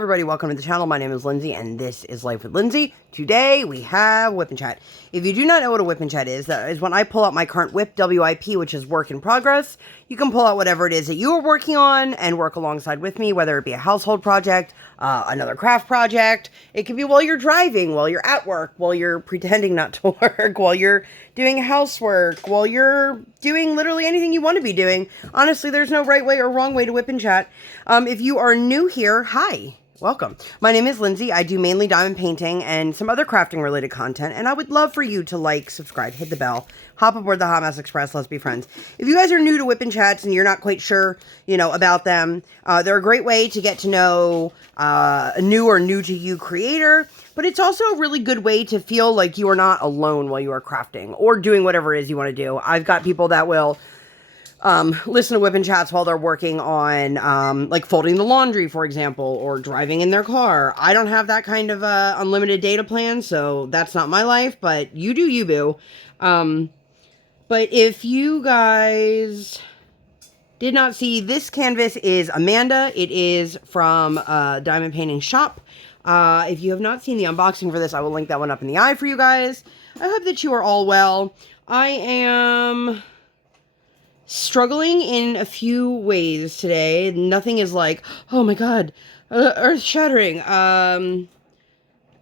everybody, welcome to the channel. My name is Lindsay and this is Life with Lindsay. Today we have WIP Chat. If you do not know what a WIP Chat is, that is when I pull out my current WIP, WIP, which is work in progress. You can pull out whatever it is that you are working on and work alongside with me, whether it be a household project, another craft project. It could be while you're driving, while you're at work, while you're pretending not to work, while you're doing housework, while you're doing literally anything you want to be doing. Honestly, there's no right way or wrong way to WIP Chat. If you are new here, hi. Welcome. My name is Lindsay. I do mainly diamond painting and some other crafting related content, and I would love for you to like, subscribe, hit the bell, hop aboard the Hot Mess Express, let's be friends. If you guys are new to WIP Chats and you're not quite sure, about them, they're a great way to get to know a new or new to you creator, but it's also a really good way to feel like you are not alone while you are crafting or doing whatever it is you want to do. I've got people that will listen to WIP Chats while they're working on, like folding the laundry, for example, or driving in their car. I don't have that kind of, unlimited data plan, so that's not my life, but you do you, boo. But if you guys did not see, this canvas is Amanda. It is from, Diamond Painting Shop. If you have not seen the unboxing for this, I will link that one up in the eye for you guys. I hope that you are all well. I am struggling in a few ways today. Nothing is like, oh my god, earth-shattering. Okay.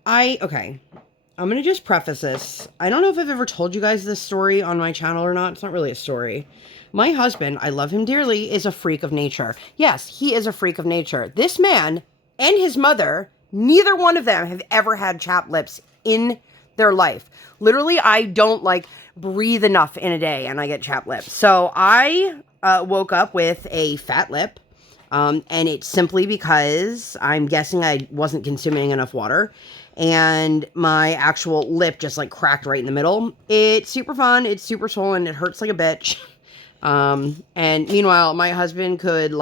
I'm gonna just preface this. I don't know if I've ever told you guys this story on my channel or not. It's not really a story. My husband, I love him dearly, is a freak of nature. Yes, he is a freak of nature. This man and his mother, neither one of them have ever had chapped lips in their life. Literally, I don't breathe enough in a day and I get chapped lips. So I woke up with a fat lip, and it's simply because I'm guessing I wasn't consuming enough water, and my actual lip just cracked right in the middle. It's super fun. It's super swollen. It hurts like a bitch. And meanwhile, my husband could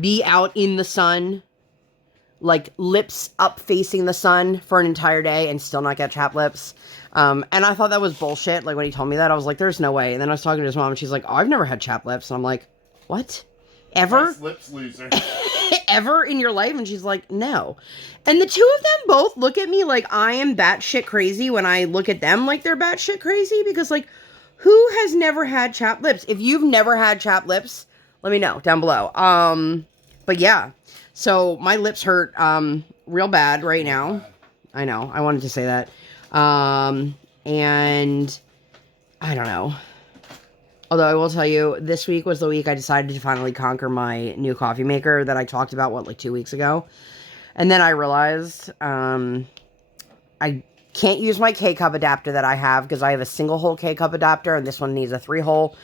be out in the sun, lips up facing the sun for an entire day and still not get chapped lips. And I thought that was bullshit. When he told me that, I was like, there's no way. And then I was talking to his mom and she's like, oh, I've never had chapped lips. And I'm like, what? Ever? Nice lips loser. Ever in your life? And she's like, no. And the two of them both look at me like I am batshit crazy when I look at them like they're batshit crazy, because who has never had chapped lips? If you've never had chapped lips, let me know down below. But yeah. So my lips hurt real bad right now. I know. I wanted to say that. And I don't know. Although I will tell you, this week was the week I decided to finally conquer my new coffee maker that I talked about, 2 weeks ago. And then I realized I can't use my K-cup adapter that I have because I have a single hole K-cup adapter and this one needs a 3-hole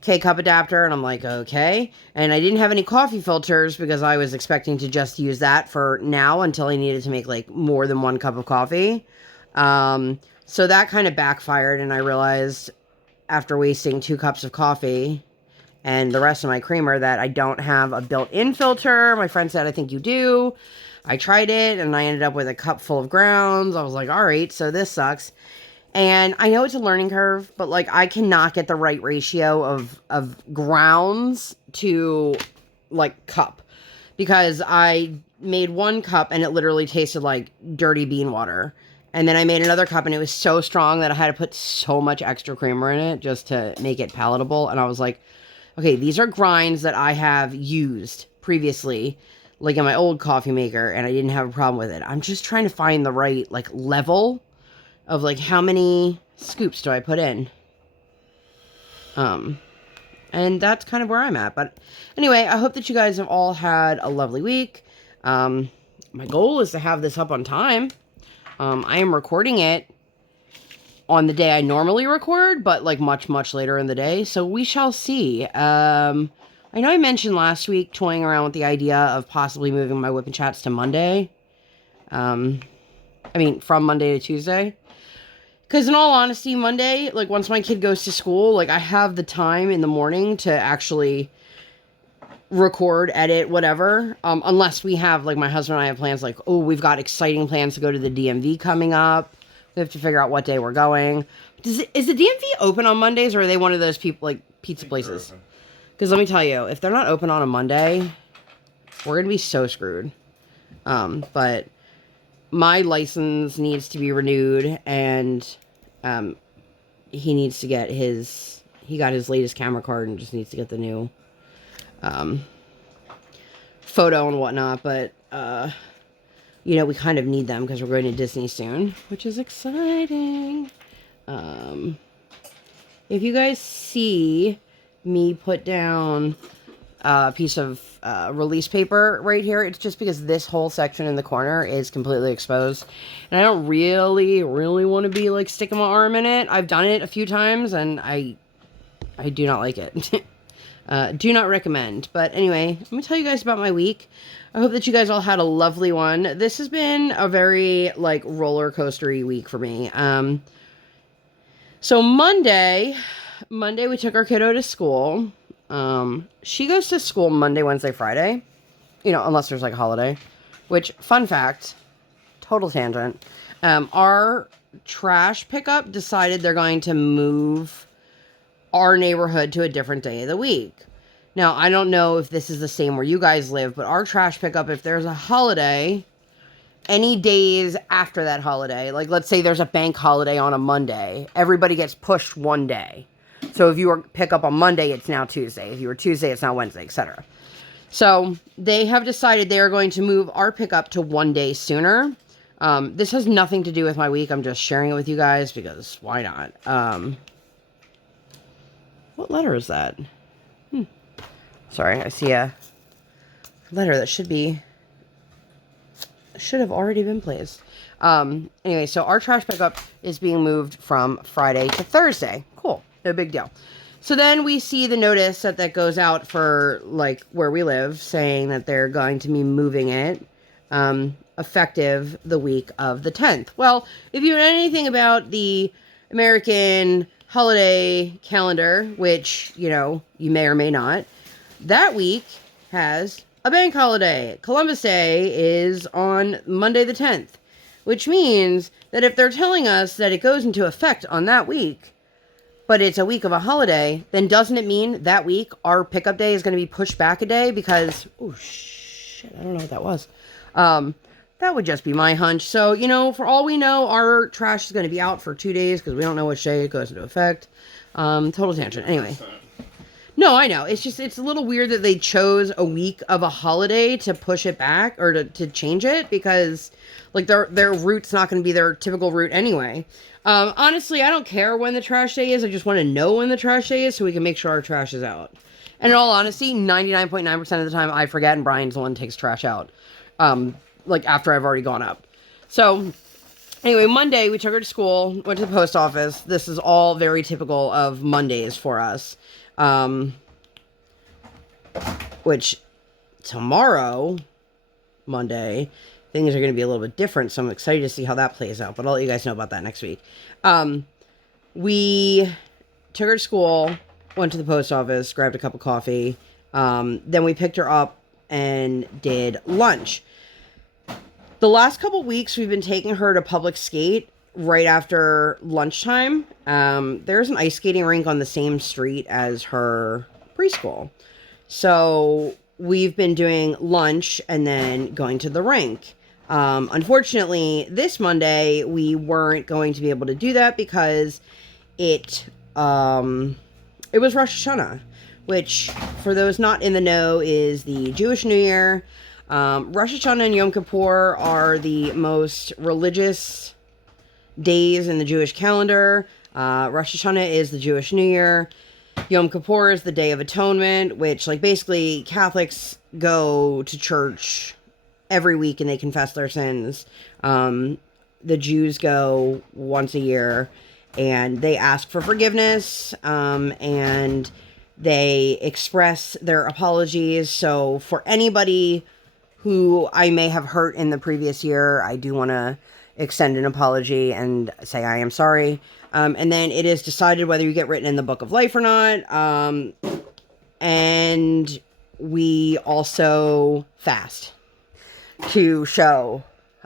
K-cup adapter, and I'm like, okay. And I didn't have any coffee filters because I was expecting to just use that for now until I needed to make more than 1 cup of coffee. So that kind of backfired, and I realized after wasting 2 cups of coffee and the rest of my creamer that I don't have a built-in filter. My friend said, I think you do. I tried it and I ended up with a cup full of grounds. I was like, all right, so this sucks. And I know it's a learning curve, but I cannot get the right ratio of grounds to cup, because I made 1 cup and it literally tasted like dirty bean water. And then I made another cup and it was so strong that I had to put so much extra creamer in it just to make it palatable. And I was like, okay, these are grinds that I have used previously, in my old coffee maker, and I didn't have a problem with it. I'm just trying to find the right level of how many scoops do I put in. And that's kind of where I'm at. But anyway, I hope that you guys have all had a lovely week. My goal is to have this up on time. I am recording it on the day I normally record, but much, much later in the day. So we shall see. I know I mentioned last week toying around with the idea of possibly moving my WIP Chats to Monday. From Monday to Tuesday. Because in all honesty, Monday, once my kid goes to school, I have the time in the morning to actually record, edit, whatever. Unless we have, my husband and I have plans, we've got exciting plans to go to the DMV coming up. We have to figure out what day we're going. Is the DMV open on Mondays, or are they one of those people, pizza places? Because let me tell you, if they're not open on a Monday, we're going to be so screwed. But my license needs to be renewed, and he needs to get he got his latest camera card and just needs to get the new photo and whatnot. But you know, we kind of need them because we're going to Disney soon, which is exciting. If you guys see me put down a piece of release paper right here, it's just because this whole section in the corner is completely exposed. And I don't really want to be like sticking my arm in it. I've done it a few times and I do not like it. Do not recommend. But anyway, let me tell you guys about my week. I hope that you guys all had a lovely one. This has been a very like roller coastery week for me. So Monday we took our kiddo to school. She goes to school Monday, Wednesday, Friday, you know, unless there's like a holiday, which, fun fact, total tangent. Our trash pickup decided they're going to move our neighborhood to a different day of the week. Now, I don't know if this is the same where you guys live, but our trash pickup, if there's a holiday, any days after that holiday, like let's say there's a bank holiday on a Monday, everybody gets pushed one day. So if you were pick up on Monday, it's now Tuesday. If you were Tuesday, it's now Wednesday, etc. So they have decided they are going to move our pickup to one day sooner. This has nothing to do with my week. I'm just sharing it with you guys because why not? What letter is that? Sorry, I see a letter that should have already been placed. Anyway, so our trash pickup is being moved from Friday to Thursday. Cool. No big deal. So then we see the notice that goes out for like where we live saying that they're going to be moving it effective the week of the 10th. Well, if you know anything about the American holiday calendar, which, you know, you may or may not, that week has a bank holiday. Columbus Day is on Monday the 10th, which means that if they're telling us that it goes into effect on that week, but it's a week of a holiday, then doesn't it mean that week our pickup day is going to be pushed back a day because, oh shit, I don't know what that was. That would just be my hunch. So, you know, for all we know, our trash is going to be out for 2 days because we don't know which day it goes into effect. Total tangent. Anyway. No, I know. It's just, it's a little weird that they chose a week of a holiday to push it back or to change it because, like, their route's not going to be their typical route anyway. Honestly, I don't care when the trash day is. I just want to know when the trash day is so we can make sure our trash is out. And in all honesty, 99.9% of the time I forget and Brian's the one who takes trash out. Like, after I've already gone up. So, anyway, Monday we took her to school, went to the post office. This is all very typical of Mondays for us. Which tomorrow, Monday, things are going to be a little bit different. So I'm excited to see how that plays out, but I'll let you guys know about that next week. We took her to school, went to the post office, grabbed a cup of coffee. Then we picked her up and did lunch. The last couple weeks we've been taking her to public skate right after lunchtime. There's an ice skating rink on the same street as her preschool. So we've been doing lunch and then going to the rink. Unfortunately, this Monday, we weren't going to be able to do that because it was Rosh Hashanah, which, for those not in the know, is the Jewish New Year. Rosh Hashanah and Yom Kippur are the most religious days in the Jewish calendar. Rosh Hashanah is the Jewish New Year. Yom Kippur is the Day of Atonement, which, like, basically Catholics go to church every week and they confess their sins. The Jews go once a year and they ask for forgiveness, and they express their apologies. So for anybody who I may have hurt in the previous year, I do want to extend an apology and say I am sorry. And then it is decided whether you get written in the book of life or not. And we also fast to show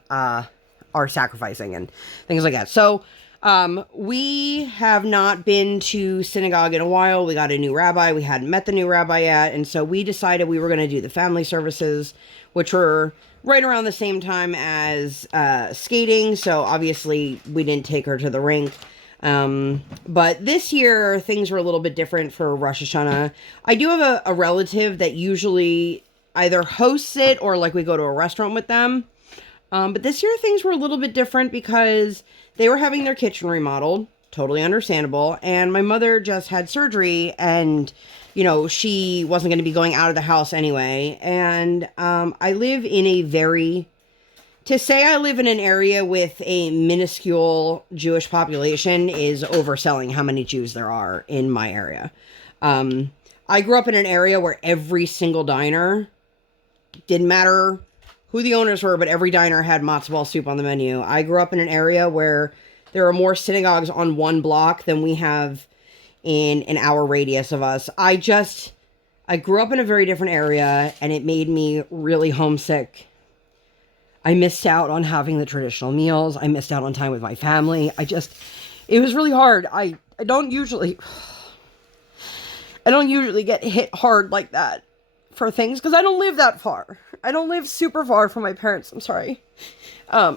our sacrificing and things like that. So We have not been to synagogue in a while. We got a new rabbi. We hadn't met the new rabbi yet. And so we decided we were going to do the family services, which were right around the same time as skating. So obviously we didn't take her to the rink. But this year things were a little bit different for Rosh Hashanah. I do have a relative that usually either hosts it or like we go to a restaurant with them. But this year things were a little bit different because they were having their kitchen remodeled. Totally understandable. And my mother just had surgery and, you know, she wasn't going to be going out of the house anyway. And I live in a very... To say I live in an area with a minuscule Jewish population is overselling how many Jews there are in my area. I grew up in an area where every single diner, didn't matter who the owners were, but every diner had matzo ball soup on the menu. I grew up in an area where there are more synagogues on one block than we have in an hour radius of us. I grew up in a very different area, and it made me really homesick. I missed out on having the traditional meals. I missed out on time with my family. It was really hard. I don't usually get hit hard like that for things because I don't live that far. I don't live super far from my parents. I'm sorry. I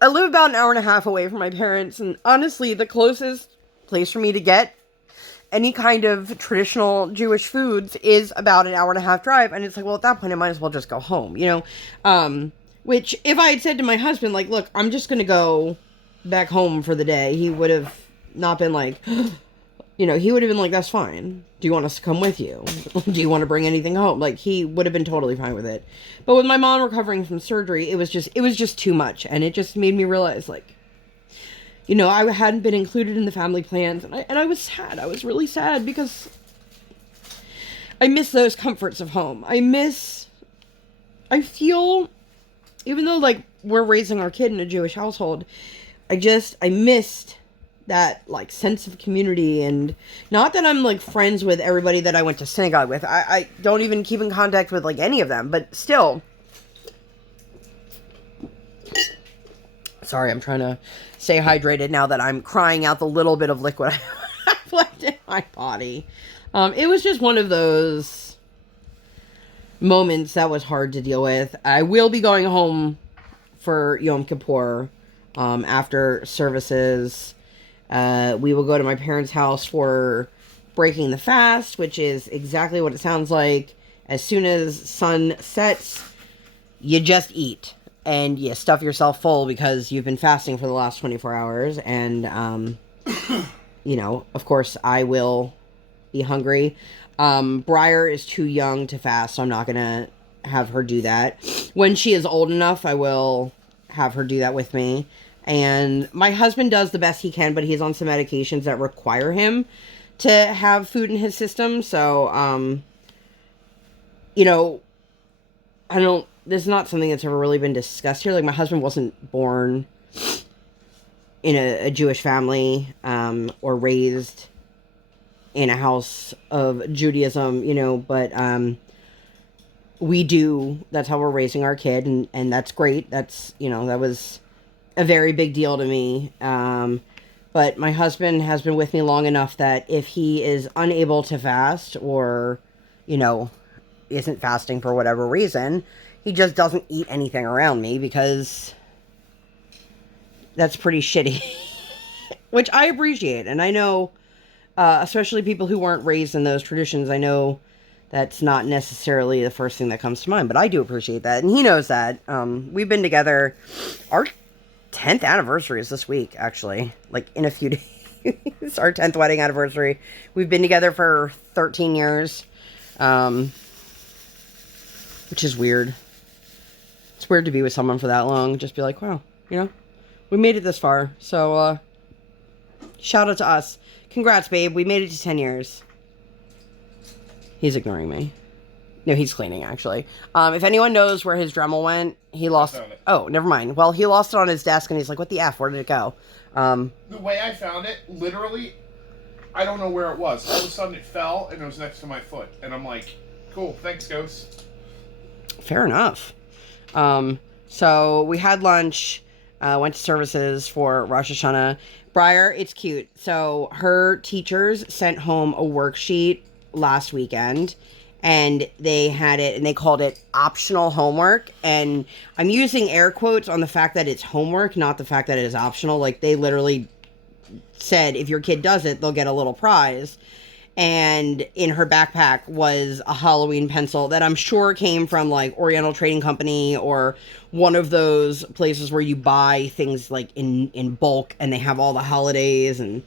live about an hour and a half away from my parents, and honestly, the closest place for me to get any kind of traditional Jewish foods is about an hour and a half drive. And it's like, well, at that point, I might as well just go home, you know? Which if I had said to my husband, like, look, I'm just going to go back home for the day, he would have not been like, you know, he would have been like, that's fine. Do you want us to come with you? Do you want to bring anything home? Like, he would have been totally fine with it. But with my mom recovering from surgery, it was just too much. And it just made me realize, like, you know, I hadn't been included in the family plans. And I was sad. I was really sad because I miss those comforts of home. I feel, even though, like, we're raising our kid in a Jewish household, I missed that, like, sense of community. And not that I'm, like, friends with everybody that I went to synagogue with. I don't even keep in contact with, like, any of them. But still. Sorry, I'm trying to stay hydrated now that I'm crying out the little bit of liquid I have left in my body. It was just one of those moments that was hard to deal with. I will be going home for Yom Kippur after services. We will go to my parents' house for breaking the fast, which is exactly what it sounds like. As soon as sun sets, you just eat. And you stuff yourself full because you've been fasting for the last 24 hours. And, you know, of course, I will be hungry. Briar is too young to fast, so I'm not going to have her do that. When she is old enough, I will have her do that with me. And my husband does the best he can, but he's on some medications that require him to have food in his system. So, you know, this is not something that's ever really been discussed here. Like, my husband wasn't born in a Jewish family, or raised in a house of Judaism, you know, but, that's how we're raising our kid, and that's great. That's, you know, that was a very big deal to me. But my husband has been with me long enough that if he is unable to fast or, you know, isn't fasting for whatever reason, he just doesn't eat anything around me because that's pretty shitty, which I appreciate. And I know, especially people who weren't raised in those traditions, I know that's not necessarily the first thing that comes to mind, but I do appreciate that. And he knows that. We've been together. Our 10th anniversary is this week, actually, like in a few days. It's our 10th wedding anniversary. We've been together for 13 years, which is weird. It's weird to be with someone for that long. Just be like, wow, you know, we made it this far. So, shout out to us. Congrats, babe. We made it to 10 years. He's ignoring me. No, he's cleaning, actually. If anyone knows where his Dremel went, he lost... Oh, never mind. Well, he lost it on his desk, and he's like, what the F? Where did it go? The way I found it, literally, I don't know where it was. All of a sudden, it fell, and it was next to my foot. And I'm like, cool, thanks, Ghost. Fair enough. So, we had lunch. Went to services for Rosh Hashanah. Briar, it's cute. So her teachers sent home a worksheet last weekend, and they had it, and they called it optional homework. And I'm using air quotes on the fact that it's homework, not the fact that it is optional. Like, they literally said if your kid does it, they'll get a little prize. And in her backpack was a Halloween pencil that I'm sure came from like Oriental Trading Company or one of those places where you buy things like in bulk, and they have all the holidays. And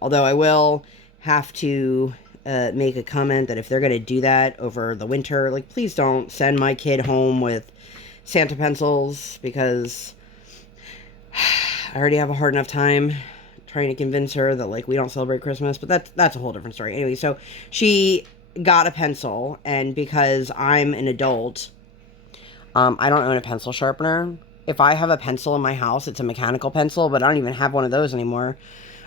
although I will have to make a comment that if they're going to do that over the winter, like, please don't send my kid home with Santa pencils, because I already have a hard enough time trying to convince her that, like, we don't celebrate Christmas. But that's a whole different story. Anyway, so she got a pencil, and because I'm an adult, I don't own a pencil sharpener. If I have a pencil in my house, it's a mechanical pencil, but I don't even have one of those anymore.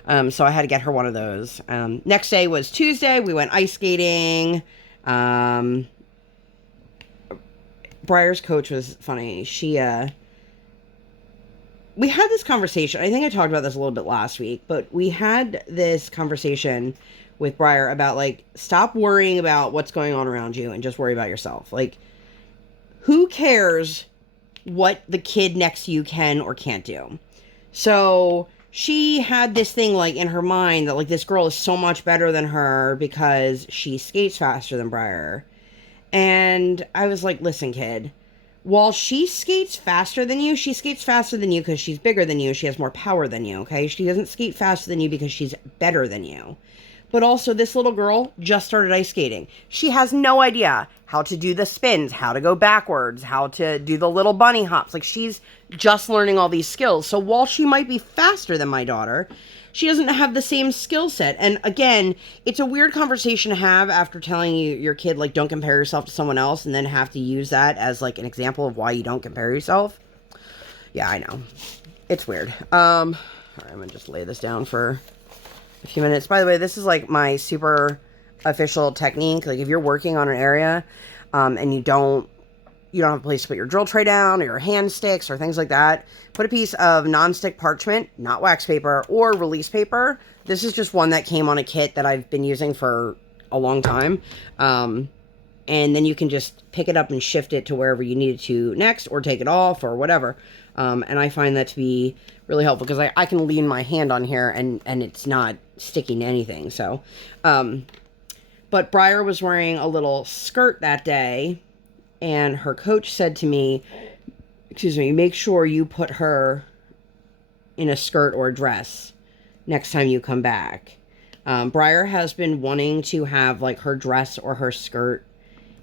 So I had to get her one of those. Next day was Tuesday. We went ice skating. Briar's coach was funny. We had this conversation. I think I talked about this a little bit last week, but we had this conversation with Briar about, like, stop worrying about what's going on around you and just worry about yourself. Like, who cares what the kid next to you can or can't do? So she had this thing, like, in her mind that, like, this girl is so much better than her because she skates faster than Briar. And I was like, listen, kid, while she skates faster than you, she skates faster than you because she's bigger than you. She has more power than you, okay? She doesn't skate faster than you because she's better than you. But also, this little girl just started ice skating. She has no idea how to do the spins, how to go backwards, how to do the little bunny hops. Like, she's just learning all these skills. So while she might be faster than my daughter, she doesn't have the same skill set. And again, it's a weird conversation to have after telling your kid, like, don't compare yourself to someone else, and then have to use that as, like, an example of why you don't compare yourself. Yeah, I know. It's weird. All right, I'm going to just lay this down for a few minutes. By the way, this is like my super official technique. Like, if you're working on an area and you don't have a place to put your drill tray down or your hand sticks or things like that, put a piece of nonstick parchment, not wax paper, or release paper. This is just one that came on a kit that I've been using for a long time. And then you can just pick it up and shift it to wherever you need it to next, or take it off or whatever. And I find that to be really helpful because I can lean my hand on here and it's not sticking to anything. So, but Briar was wearing a little skirt that day, and her coach said to me, make sure you put her in a skirt or a dress next time you come back. Briar has been wanting to have, like, her dress or her skirt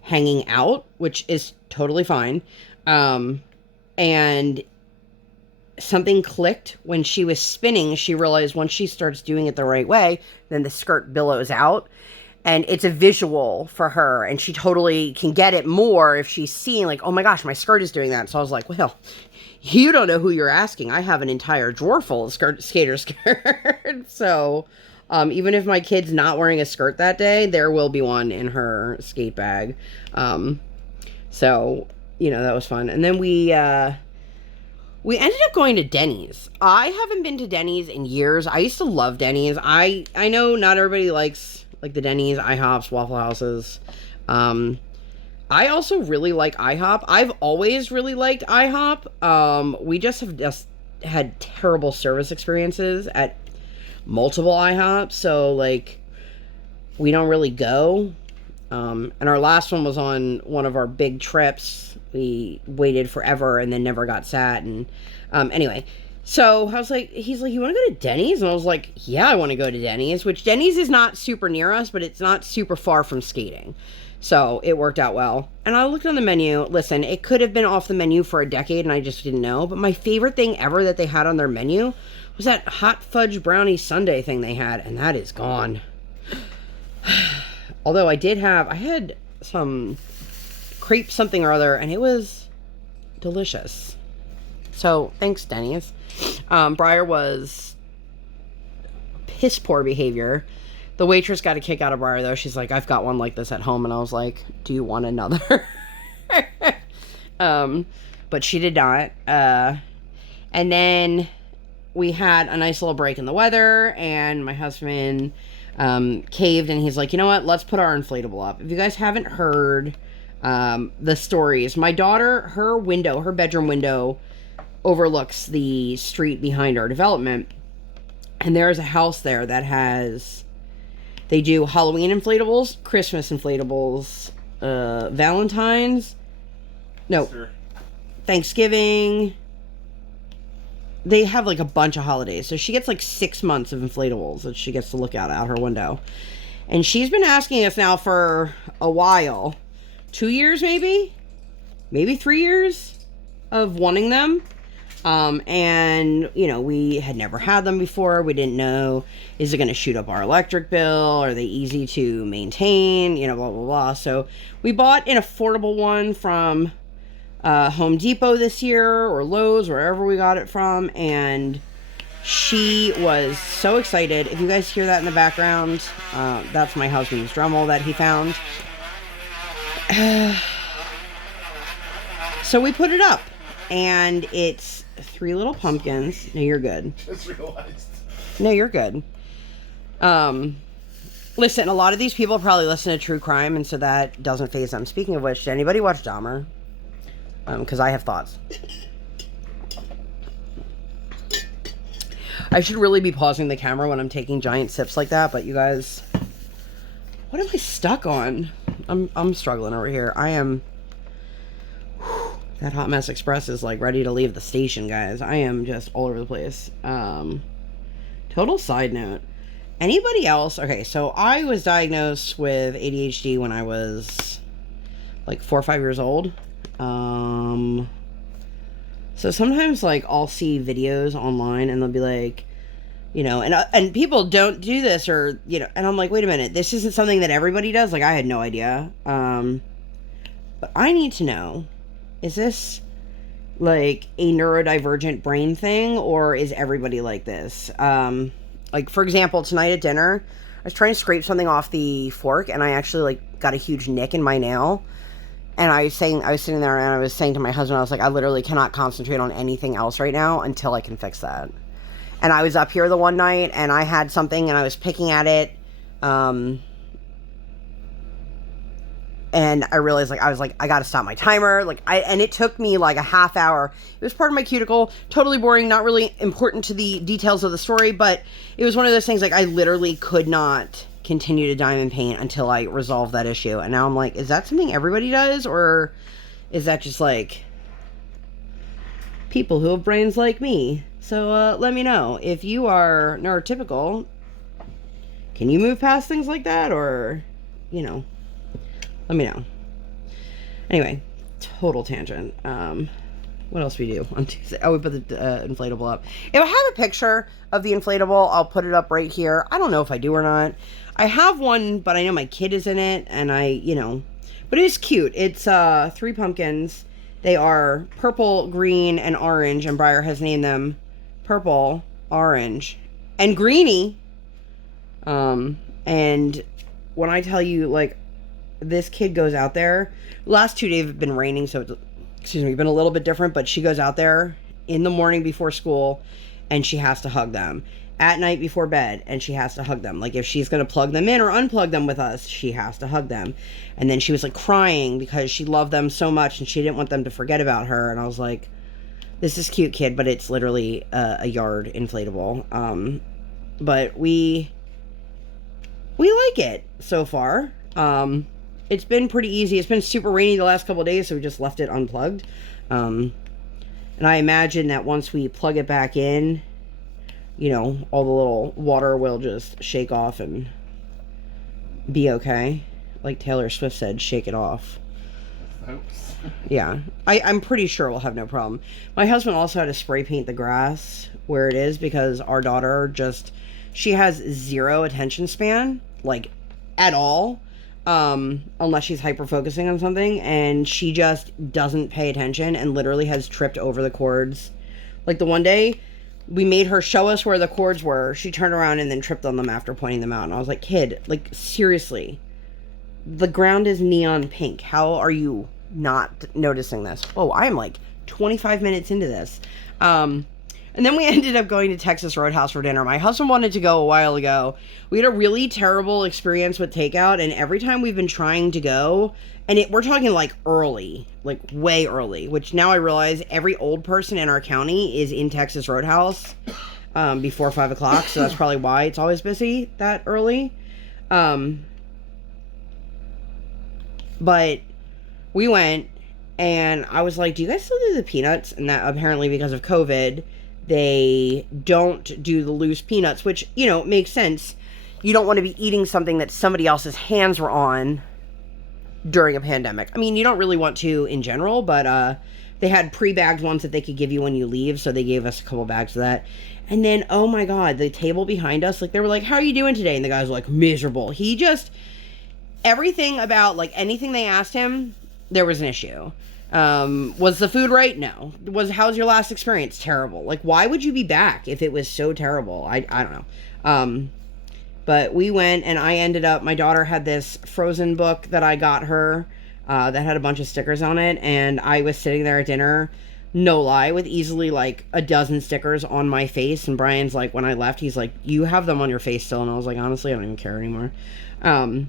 hanging out, which is totally fine. And something clicked when she was spinning. She realized once she starts doing it the right way, then the skirt billows out. And it's a visual for her, and she totally can get it more if she's seeing, like, oh my gosh, my skirt is doing that. So I was like, well, you don't know who you're asking. I have an entire drawer full of skater skirts. So even if my kid's not wearing a skirt that day, there will be one in her skate bag. So, that was fun. And then we ended up going to Denny's. I haven't been to Denny's in years. I used to love Denny's. I know not everybody likes, like, the Denny's, IHOPs, Waffle Houses. I also really like IHOP. I've always really liked IHOP. We just had terrible service experiences at multiple IHOPs, so, like, we don't really go. And our last one was on one of our big trips. We waited forever and then never got sat. And anyway, so I was like, he's like, you want to go to Denny's? And I was like, yeah, I want to go to Denny's, which Denny's is not super near us, but it's not super far from skating. So it worked out well. And I looked on the menu. Listen, it could have been off the menu for a decade and I just didn't know. But my favorite thing ever that they had on their menu was that hot fudge brownie sundae thing they had. And that is gone. Although I had some crepe something or other, and it was delicious. So thanks, Denny's. Briar was piss poor behavior. The waitress got a kick out of Briar, though. She's like, I've got one like this at home. And I was like, do you want another? But she did not. And then we had a nice little break in the weather, and my husband caved, and he's like, you know what, let's put our inflatable up. If you guys haven't heard the stories, my daughter, her bedroom window overlooks the street behind our development, and there's a house there that they do Halloween inflatables, Christmas inflatables, Thanksgiving. They have like a bunch of holidays. So she gets like 6 months of inflatables that she gets to look out her window. And she's been asking us now for a while. 2 years maybe? Maybe 3 years of wanting them. And, you know, we had never had them before. We didn't know, is it going to shoot up our electric bill? Are they easy to maintain? You know, blah, blah, blah. So we bought an affordable one from Home Depot this year, or Lowe's, wherever we got it from, and she was so excited. If you guys hear that in the background, that's my husband's Dremel that he found. So we put it up, and it's 3 little pumpkins. No, you're good. Just realized. No, you're good. Listen, a lot of these people probably listen to true crime, and so that doesn't faze them. Speaking of which, did anybody watch Dahmer? Because I have thoughts. I should really be pausing the camera when I'm taking giant sips like that, but you guys, what am I stuck on? I'm struggling over here. I am. That Hot Mess Express is like ready to leave the station, guys. I am just all over the place. Total side note. Anybody else? Okay, so I was diagnosed with ADHD when I was like 4 or 5 years old. So sometimes like I'll see videos online and they'll be like, you know, and people don't do this, or, you know, and I'm like, wait a minute, this isn't something that everybody does. Like, I had no idea. But I need to know, is this like a neurodivergent brain thing, or is everybody like this? Like, for example, tonight at dinner, I was trying to scrape something off the fork, and I actually like got a huge nick in my nail. And I was sitting there and I was saying to my husband, I was like, I literally cannot concentrate on anything else right now until I can fix that. And I was up here the one night and I had something and I was picking at it. And I realized, like, I got to stop my timer. And it took me like a half hour. It was part of my cuticle, totally boring, not really important to the details of the story, but it was one of those things, like, I literally could not continue to diamond paint until I resolved that issue. And now I'm like, is that something everybody does, or is that just like people who have brains like me? So let me know if you are neurotypical. Can you move past things like that, or, you know, let me know. Anyway, total tangent. What else we do on Tuesday? Oh, we put the inflatable up. If I have a picture of the inflatable, I'll put it up right here. I don't know if I do or not. I have one, but I know my kid is in it, and but it is cute. It's 3 pumpkins. They are purple, green, and orange, and Briar has named them Purple, Orange, and Greenie. And when I tell you, like, this kid goes out there, last 2 days have been raining, so it's, been a little bit different, but she goes out there in the morning before school, and she has to hug them. At night before bed, and she has to hug them. Like, if she's going to plug them in or unplug them with us, she has to hug them. And then she was like crying because she loved them so much and she didn't want them to forget about her. And I was like, this is cute, kid, but it's literally a yard inflatable. But we like it so far. It's been pretty easy. It's been super rainy the last couple of days, so we just left it unplugged. And I imagine that once we plug it back in, you know, all the little water will just shake off and be okay. Like Taylor Swift said, shake it off. Oops. Yeah. I'm pretty sure we'll have no problem. My husband also had to spray paint the grass where it is, because our daughter she has 0 attention span, like, at all. Unless she's hyper-focusing on something, and she just doesn't pay attention and literally has tripped over the cords. Like, the one day we made her show us where the cords were, she turned around and then tripped on them after pointing them out. And I was like, kid, like, seriously, the ground is neon pink. How are you not noticing this? Oh, I am like 25 minutes into this. And then we ended up going to Texas Roadhouse for dinner. My husband wanted to go a while ago. We had a really terrible experience with takeout, and every time we've been trying to go, and we're talking like early, like way early, which now I realize every old person in our county is in Texas Roadhouse before 5 o'clock, so that's probably why it's always busy that early. But we went, and I was like, do you guys still do the peanuts? And that apparently because of COVID, they don't do the loose peanuts, which, you know, makes sense. You don't want to be eating something that somebody else's hands were on during a pandemic. I mean, you don't really want to in general, but they had pre-bagged ones that they could give you when you leave, so they gave us a couple bags of that. And then, oh my God, the table behind us, like, they were like, how are you doing today? And the guy was like, miserable. He just, everything about, like, anything they asked him, there was an issue. Was the food right? No. How's your last experience? Terrible. Like, why would you be back if it was so terrible? I don't know. But we went, and I ended up, my daughter had this Frozen book that I got her, that had a bunch of stickers on it, and I was sitting there at dinner, no lie, with easily like a dozen stickers on my face, and Brian's like, when I left, he's like, you have them on your face still, and I was like, honestly, I don't even care anymore. And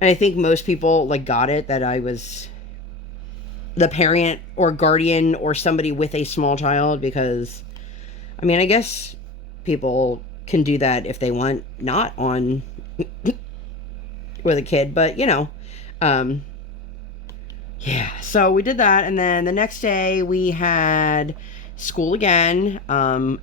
I think most people, like, got it, that I was the parent or guardian or somebody with a small child, because, I mean, I guess people can do that if they want, not on with a kid, but, you know, yeah, so we did that, and then the next day we had school again,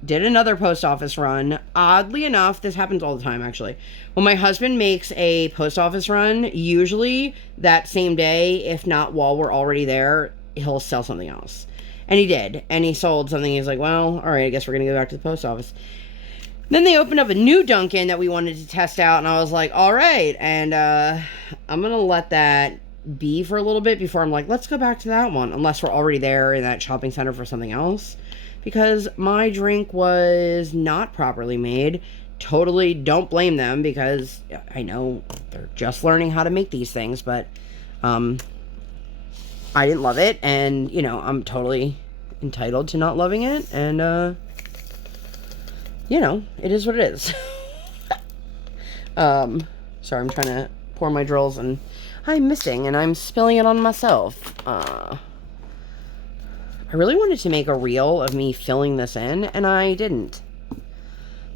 did another post office run. Oddly enough, this happens all the time, actually. When my husband makes a post office run, usually that same day, if not while we're already there, he'll sell something else. And he did, and he sold something. He's like, well, all right, I guess we're gonna go back to the post office. Then they opened up a new Dunkin' that we wanted to test out, and I was like, all right, and I'm gonna let that be for a little bit before I'm like, let's go back to that one, unless we're already there in that shopping center for something else, because my drink was not properly made. Totally don't blame them, because I know they're just learning how to make these things, but I didn't love it, and, you know, I'm totally entitled to not loving it, and you know, it is what it is. Sorry, I'm trying to pour my drills, and I'm missing, and I'm spilling it on myself. I really wanted to make a reel of me filling this in, and I didn't.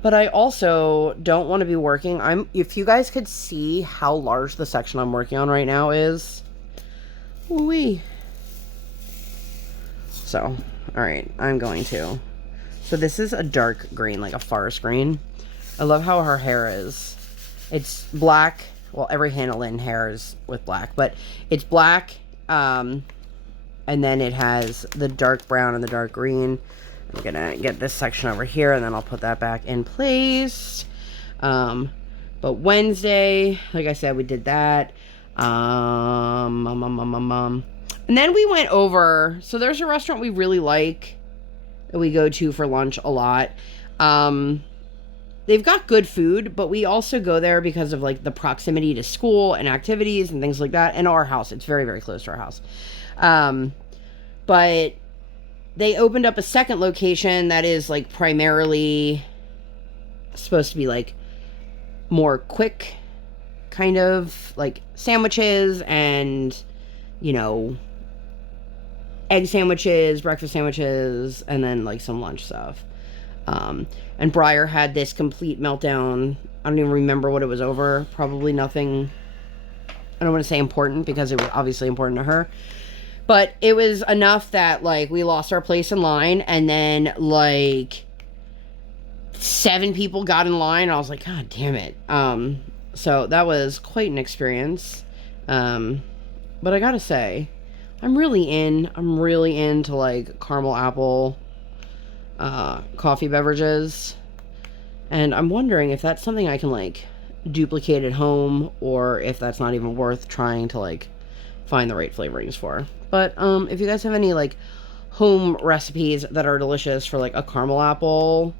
But I also don't want to be working. If you guys could see how large the section I'm working on right now is. Woo-wee. So, alright, I'm going to. So this is a dark green, like a forest green. I love how her hair is. It's black. Well, every Hannah Lynn hair is with black, but it's black, and then it has the dark brown and the dark green. I'm gonna get this section over here, and then I'll put that back in place. But Wednesday, like I said, we did that. And then we went over, so there's a restaurant we really like that we go to for lunch a lot. They've got good food, but we also go there because of, like, the proximity to school and activities and things like that. And our house, it's very, very close to our house. But they opened up a second location that is, like, primarily supposed to be, like, more quick, kind of, like, sandwiches and, you know, egg sandwiches, breakfast sandwiches, and then, like, some lunch stuff. And Briar had this complete meltdown. I don't even remember what it was over. Probably nothing, I don't want to say important, because it was obviously important to her. But it was enough that, like, we lost our place in line, and then, like, 7 people got in line, and I was like, God damn it. So that was quite an experience. But I gotta say, I'm really into, like, caramel apple coffee beverages, and I'm wondering if that's something I can, like, duplicate at home, or if that's not even worth trying to, like, find the right flavorings for. But if you guys have any, like, home recipes that are delicious for, like, a caramel apple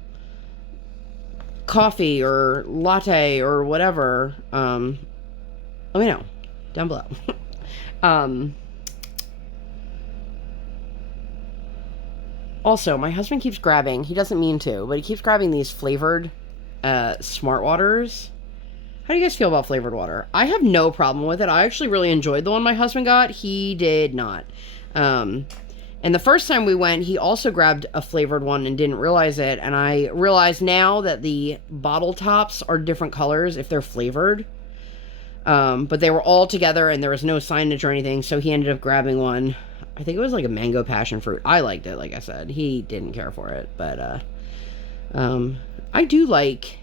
coffee or latte or whatever, let me know down below. Also, my husband keeps grabbing, he doesn't mean to, but he keeps grabbing these flavored Smart Waters. How do you guys feel about flavored water? I have no problem with it. I actually really enjoyed the one my husband got. He did not. And the first time we went, he also grabbed a flavored one and didn't realize it. And I realize now that the bottle tops are different colors if they're flavored. But they were all together and there was no signage or anything. So he ended up grabbing one. I think it was like a mango passion fruit. I liked it, like I said. He didn't care for it. But I do like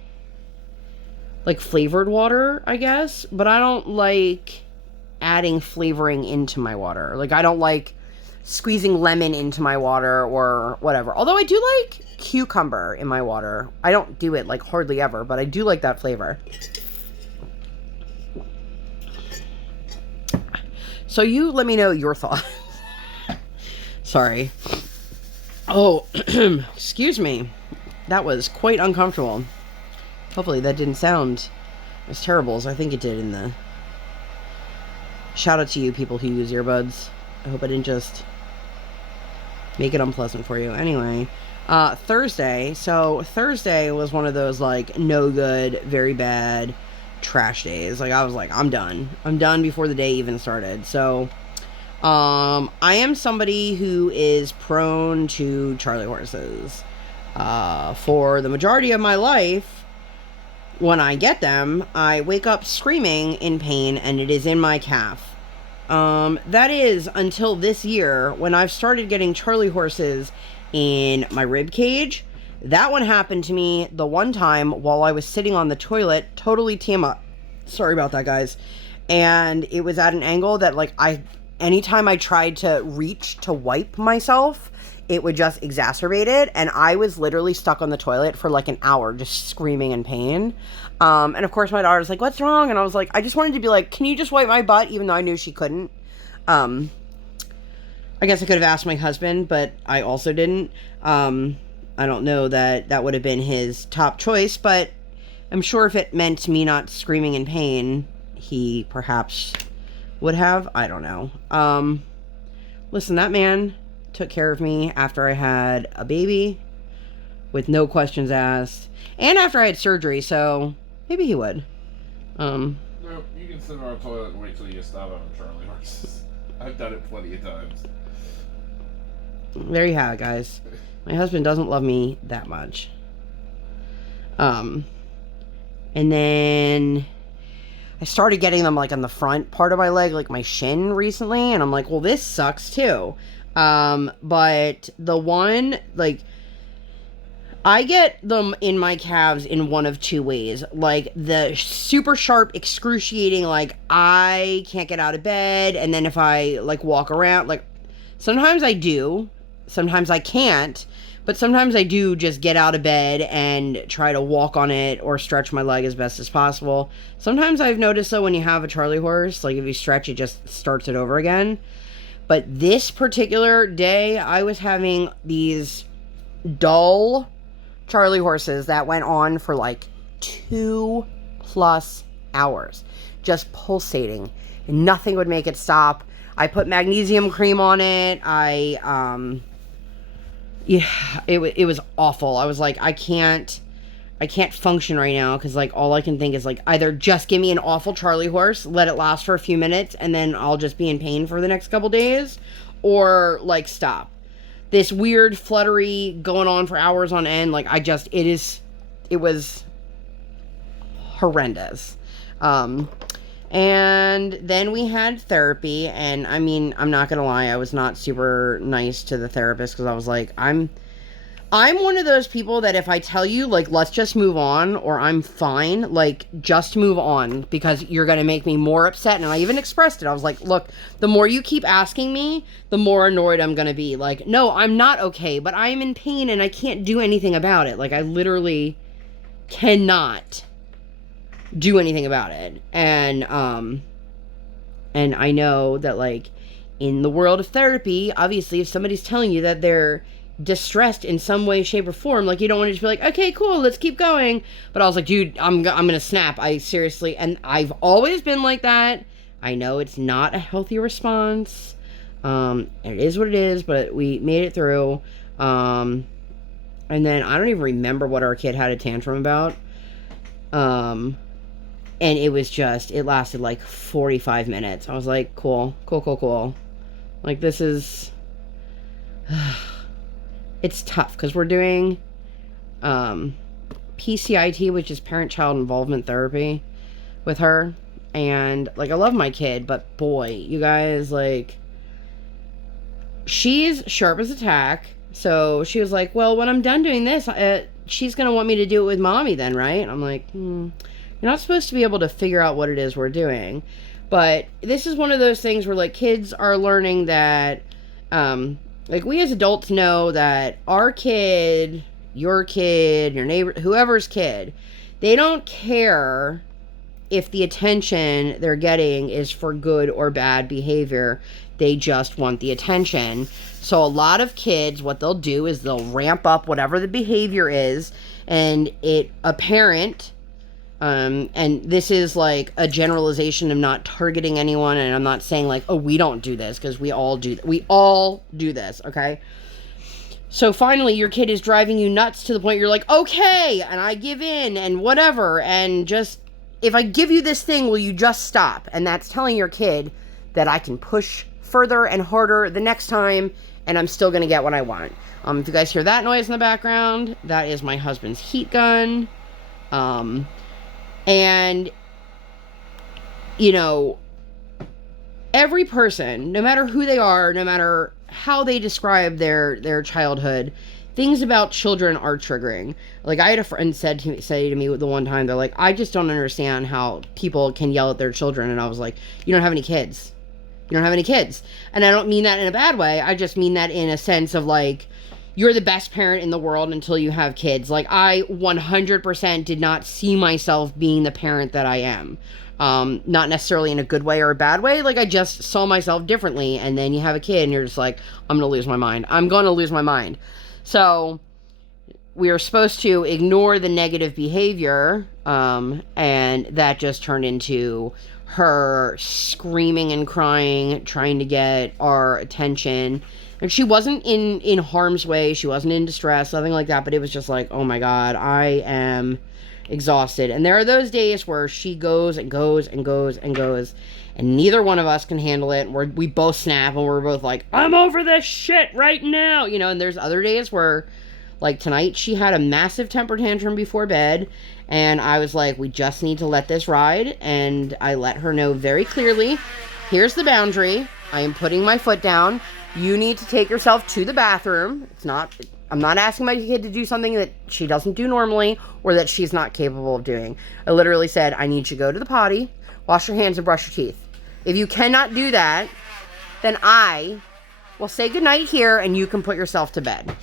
flavored water, I guess. But I don't like adding flavoring into my water. Like, I don't like squeezing lemon into my water or whatever. Although I do like cucumber in my water. I don't do it like hardly ever, but I do like that flavor. So you let me know your thoughts. Sorry. Oh, excuse me. That was quite uncomfortable. Hopefully that didn't sound as terrible as I think it did in the... Shout out to you people who use earbuds. I hope I didn't just make it unpleasant for you. Anyway, Thursday. So Thursday was one of those like no good, very bad trash days. Like I was like, I'm done. I'm done before the day even started. So I am somebody who is prone to Charlie horses. For the majority of my life, when I get them, I wake up screaming in pain and it is in my calf. That is until this year when I've started getting Charlie horses in my rib cage. That one happened to me the one time while I was sitting on the toilet, totally TMI. Sorry about that, guys. And it was at an angle that like anytime I tried to reach to wipe myself, it would just exacerbate it. And I was literally stuck on the toilet for like an hour, just screaming in pain. And of course my daughter was like, what's wrong? And I was like, I just wanted to be like, can you just wipe my butt? Even though I knew she couldn't. I guess I could have asked my husband, but I also didn't. I don't know that that would have been his top choice, but I'm sure if it meant me not screaming in pain, he perhaps would have. I don't know. Listen, that man took care of me after I had a baby with no questions asked and after I had surgery, so maybe he would. No, you can sit on a toilet and wait till you stop on Charlie horses. I've done it plenty of times. There you have it, guys. My husband doesn't love me that much. And then I started getting them like on the front part of my leg, like my shin recently, and I'm like, well, this sucks too. But the one, like, I get them in my calves in one of two ways. Like, the super sharp, excruciating, like, I can't get out of bed, and then if I, like, walk around, like, sometimes I do, sometimes I can't, but sometimes I do just get out of bed and try to walk on it or stretch my leg as best as possible. Sometimes I've noticed, though, when you have a Charlie horse, like, if you stretch, it just starts it over again. But this particular day, I was having these dull Charlie horses that went on for like 2+ hours, just pulsating. And nothing would make it stop. I put magnesium cream on it. It was awful. I was like, I can't function right now because like all I can think is like either just give me an awful Charlie horse, let it last for a few minutes, and then I'll just be in pain for the next couple days, or like stop. This weird fluttery going on for hours on end, like it was horrendous. And then we had therapy, and I mean, I'm not gonna lie, I was not super nice to the therapist because I was like, I'm one of those people that if I tell you, like, let's just move on, or I'm fine, like, just move on, because you're going to make me more upset. And I even expressed it. I was like, look, the more you keep asking me, the more annoyed I'm going to be. Like, no, I'm not okay, but I'm in pain and I can't do anything about it. Like, I literally cannot do anything about it. And I know that, like, in the world of therapy, obviously, if somebody's telling you that they're distressed in some way, shape, or form, like, you don't want to just be like, okay, cool, let's keep going. But I was like, dude, I'm gonna snap. I seriously, and I've always been like that. I know it's not a healthy response. It is what it is, but we made it through. And then I don't even remember what our kid had a tantrum about. And it was just, it lasted like 45 minutes. I was like, cool. Like, this is, it's tough because we're doing PCIT, which is parent-child involvement therapy, with her. And, like, I love my kid, but boy, you guys, like, she's sharp as a tack. So she was like, well, when I'm done doing this, she's going to want me to do it with mommy then, right? And I'm like, you're not supposed to be able to figure out what it is we're doing. But this is one of those things where, like, kids are learning that, like, we as adults know that our kid, your neighbor, whoever's kid, they don't care if the attention they're getting is for good or bad behavior. They just want the attention. So a lot of kids, what they'll do is they'll ramp up whatever the behavior is, and a parent, and this is like a generalization of not targeting anyone, and I'm not saying like, oh, we don't do this, because we all do this, okay? So finally your kid is driving you nuts to the point you're like, okay, and I give in and whatever, and just, if I give you this thing, will you just stop? And that's telling your kid that I can push further and harder the next time, and I'm still going to get what I want. If you guys hear that noise in the background, that is my husband's heat gun. And, you know, every person, no matter who they are, no matter how they describe their childhood, things about children are triggering. Like, I had a friend say to me the one time, they're like, I just don't understand how people can yell at their children. And I was like, you don't have any kids. You don't have any kids. And I don't mean that in a bad way. I just mean that in a sense of, like, you're the best parent in the world until you have kids. Like, I 100% did not see myself being the parent that I am. Not necessarily in a good way or a bad way. Like, I just saw myself differently. And then you have a kid and you're just like, I'm going to lose my mind. I'm going to lose my mind. So we are supposed to ignore the negative behavior. And that just turned into her screaming and crying, trying to get our attention. And she wasn't in harm's way. She wasn't in distress, nothing like that. But it was just like, oh my God, I am exhausted. And there are those days where she goes and goes and goes and goes, and neither one of us can handle it. We both snap, and we're both like, I'm over this shit right now. You know, and there's other days where, like tonight, she had a massive temper tantrum before bed. And I was like, we just need to let this ride. And I let her know very clearly, here's the boundary. I am putting my foot down. You need to take yourself to the bathroom. I'm not asking my kid to do something that she doesn't do normally or that she's not capable of doing. I literally said, I need you to go to the potty, wash your hands, and brush your teeth. If you cannot do that, then I will say goodnight here and you can put yourself to bed.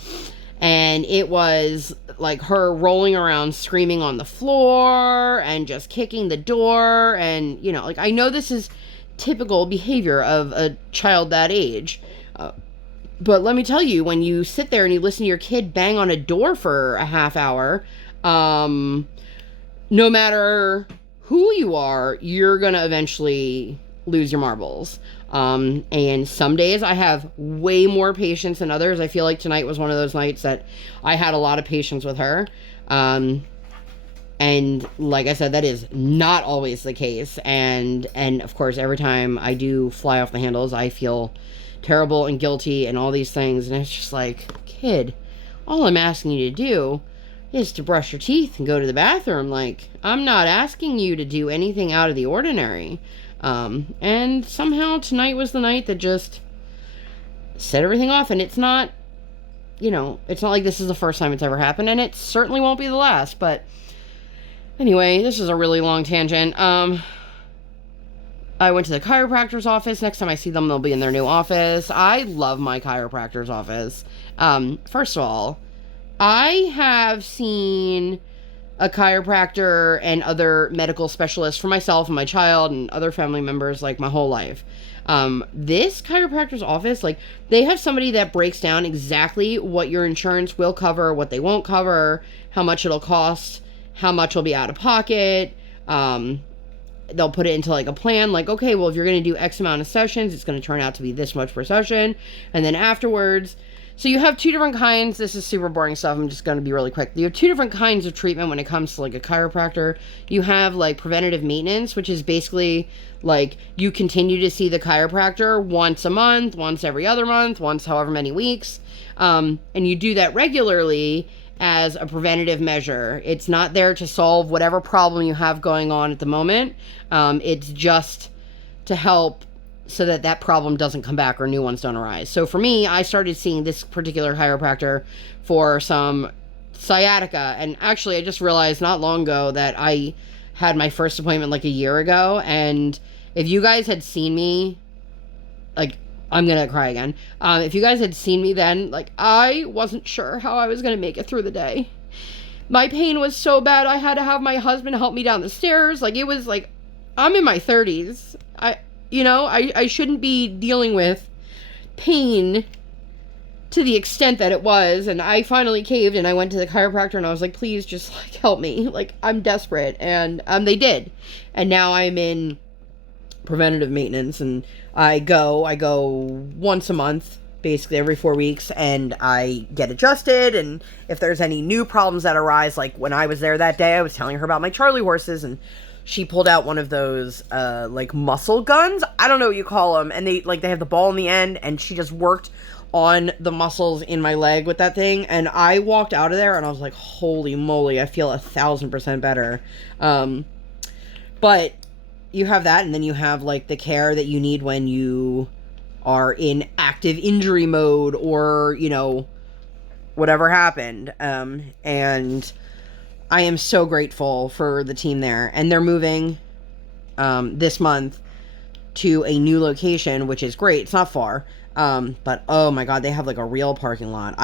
And it was like her rolling around, screaming on the floor and just kicking the door. And, you know, like, I know this is typical behavior of a child that age. But let me tell you, when you sit there and you listen to your kid bang on a door for a half hour, no matter who you are, you're going to eventually lose your marbles. And some days I have way more patience than others. I feel like tonight was one of those nights that I had a lot of patience with her. And like I said, that is not always the case. And of course, every time I do fly off the handles, I feel terrible and guilty and all these things. And it's just like, kid, all I'm asking you to do is to brush your teeth and go to the bathroom. Like, I'm not asking you to do anything out of the ordinary. And somehow tonight was the night that just set everything off. And it's not, you know, it's not like this is the first time it's ever happened, and it certainly won't be the last. But anyway, this is a really long tangent. I went to the chiropractor's office. Next time I see them, they'll be in their new office. I love my chiropractor's office. First of all, I have seen a chiropractor and other medical specialists for myself and my child and other family members, like, my whole life. This chiropractor's office, like, they have somebody that breaks down exactly what your insurance will cover, what they won't cover, how much it'll cost, how much will be out of pocket. They'll put it into, like, a plan, like, okay, well, if you're going to do X amount of sessions, it's going to turn out to be this much per session. And then afterwards, So you have two different kinds. This is super boring stuff. I'm just going to be really quick. You have two different kinds of treatment when it comes to like a chiropractor. You have like preventative maintenance, which is basically like you continue to see the chiropractor once a month, once every other month, once however many weeks. And you do that regularly as a preventative measure. It's not there to solve whatever problem you have going on at the moment. It's just to help so that that problem doesn't come back or new ones don't arise. So for me, I started seeing this particular chiropractor for some sciatica. And actually, I just realized not long ago that I had my first appointment like a year ago. And if you guys had seen me, like, I'm going to cry again. If you guys had seen me then, like, I wasn't sure how I was going to make it through the day. My pain was so bad, I had to have my husband help me down the stairs. Like, it was like, I'm in my 30s. I shouldn't be dealing with pain to the extent that it was. And I finally caved and I went to the chiropractor and I was like, please just like help me. Like, I'm desperate. And they did. And now I'm in preventative maintenance and I go once a month, basically every 4 weeks, and I get adjusted. And if there's any new problems that arise, like when I was there that day, I was telling her about my Charlie horses and she pulled out one of those, like, muscle guns. I don't know what you call them. And they have the ball in the end. And she just worked on the muscles in my leg with that thing. And I walked out of there and I was like, holy moly, I feel 1,000% better. But you have that. And then you have, like, the care that you need when you are in active injury mode or, whatever happened. And I am so grateful for the team there. And they're moving this month to a new location, which is great. It's not far. But, oh my God, they have like a real parking lot.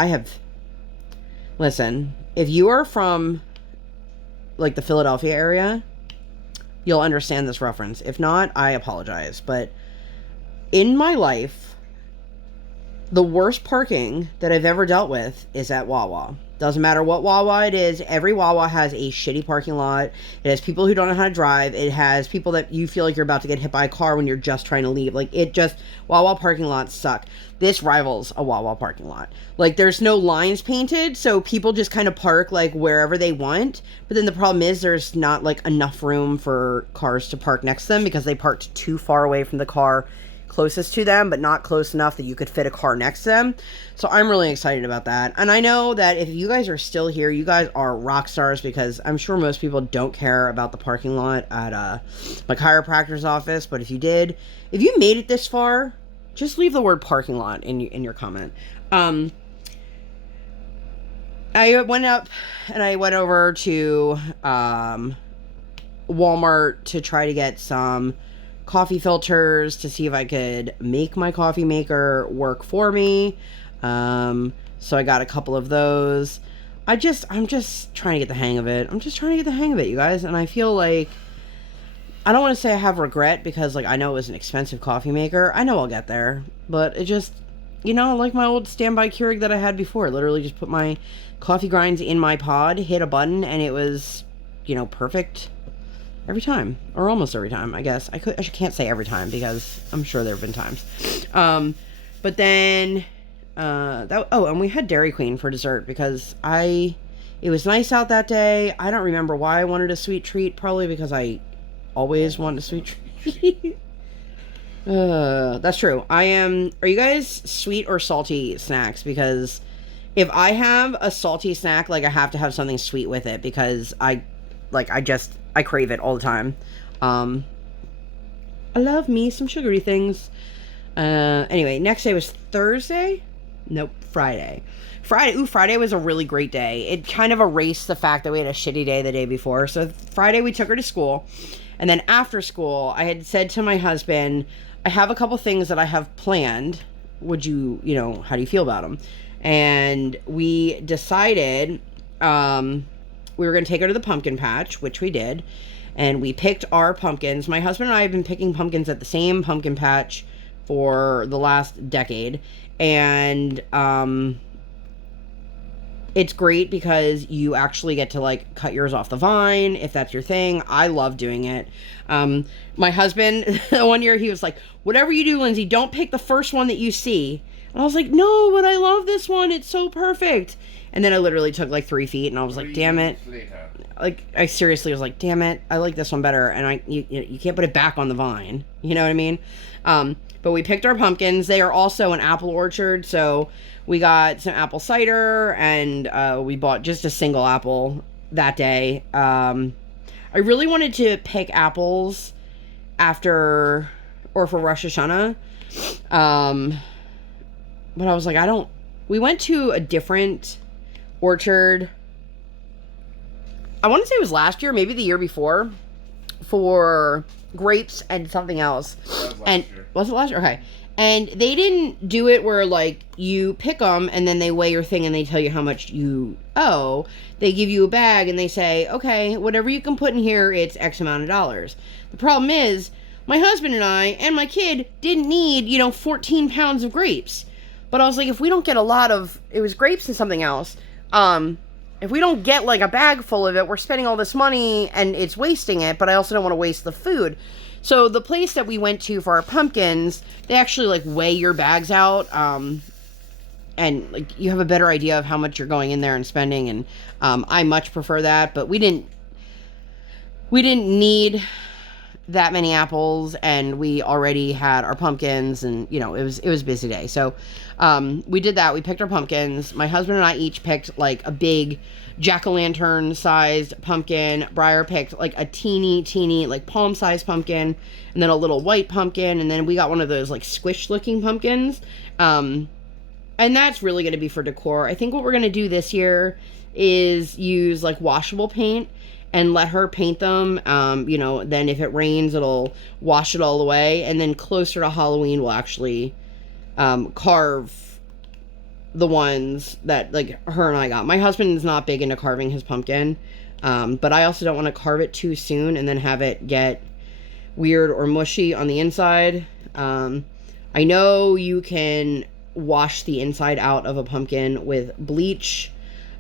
Listen, if you are from like the Philadelphia area, you'll understand this reference. If not, I apologize. But in my life, the worst parking that I've ever dealt with is at Wawa. Doesn't matter what Wawa it is. Every Wawa has a shitty parking lot. It has people who don't know how to drive. It has people that you feel like you're about to get hit by a car when you're just trying to leave. Like, Wawa parking lots suck. This rivals a Wawa parking lot. Like, there's no lines painted, so people just kind of park, like, wherever they want. But then the problem is there's not, like, enough room for cars to park next to them because they parked too far away from the car closest to them, but not close enough that you could fit a car next to them. So I'm really excited about that. And I know that if you guys are still here, you guys are rock stars because I'm sure most people don't care about the parking lot at my chiropractor's office. But if you made it this far, just leave the word parking lot in your comment. I went up and I went over to Walmart to try to get some coffee filters to see if I could make my coffee maker work for me. So I got a couple of those. I'm just trying to get the hang of it. You guys. And I feel like, I don't want to say I have regret because like I know it was an expensive coffee maker. I know I'll get there, but it just, like my old standby Keurig that I had before. Literally just put my coffee grinds in my pod, hit a button, and it was, perfect. Every time, or almost every time, I guess. I can't say every time because I'm sure there have been times. But then, and we had Dairy Queen for dessert because it was nice out that day. I don't remember why I wanted a sweet treat. Probably because I always want a sweet treat. That's true. Are you guys sweet or salty snacks? Because if I have a salty snack, like I have to have something sweet with it because I crave it all the time. I love me some sugary things. Anyway, next day was Thursday? Nope, Friday. Friday was a really great day. It kind of erased the fact that we had a shitty day the day before. So Friday we took her to school. And then after school, I had said to my husband, I have a couple things that I have planned. Would you, how do you feel about them? And we decided, we were going to take her to the pumpkin patch, which we did, and we picked our pumpkins. My husband and I have been picking pumpkins at the same pumpkin patch for the last decade, and It's great because you actually get to like cut yours off the vine if that's your thing. I love doing it. My husband, one year, he was like, whatever you do, Lindsay, don't pick the first one that you see. And I was like, no, but I love this one. It's so perfect. And then I literally took like 3 feet and I was like, damn it. Like, I seriously was like, damn it, I like this one better. And you can't put it back on the vine. You know what I mean? But we picked our pumpkins. They are also an apple orchard, so we got some apple cider, and we bought just a single apple that day. I really wanted to pick apples for Rosh Hashanah. But I was like, we went to a different orchard. I want to say it was last year, maybe the year before, for grapes and something else. Was it last year? Okay. And they didn't do it where, like, you pick them and then they weigh your thing and they tell you how much you owe. They give you a bag and they say, okay, whatever you can put in here, it's X amount of dollars. The problem is, my husband and I and my kid didn't need, 14 pounds of grapes. But I was like, if we don't get it was grapes and something else, if we don't get like a bag full of it, we're spending all this money and it's wasting it, but I also don't want to waste the food. So the place that we went to for our pumpkins, they actually like weigh your bags out, and like you have a better idea of how much you're going in there and spending. And I much prefer that, but we didn't need that many apples, and we already had our pumpkins, and it was a busy day. So we did that. We picked our pumpkins. My husband and I each picked like a big jack-o'-lantern sized pumpkin. Briar picked like a teeny like palm sized pumpkin, and then a little white pumpkin, and then we got one of those like squish looking pumpkins, and that's really going to be for decor. I think what we're going to do this year is use like washable paint and let her paint them. Then if it rains, it'll wash it all away. And then closer to Halloween, we'll actually carve the ones that like her and I got. My husband is not big into carving his pumpkin, but I also don't want to carve it too soon and then have it get weird or mushy on the inside. I know you can wash the inside out of a pumpkin with bleach,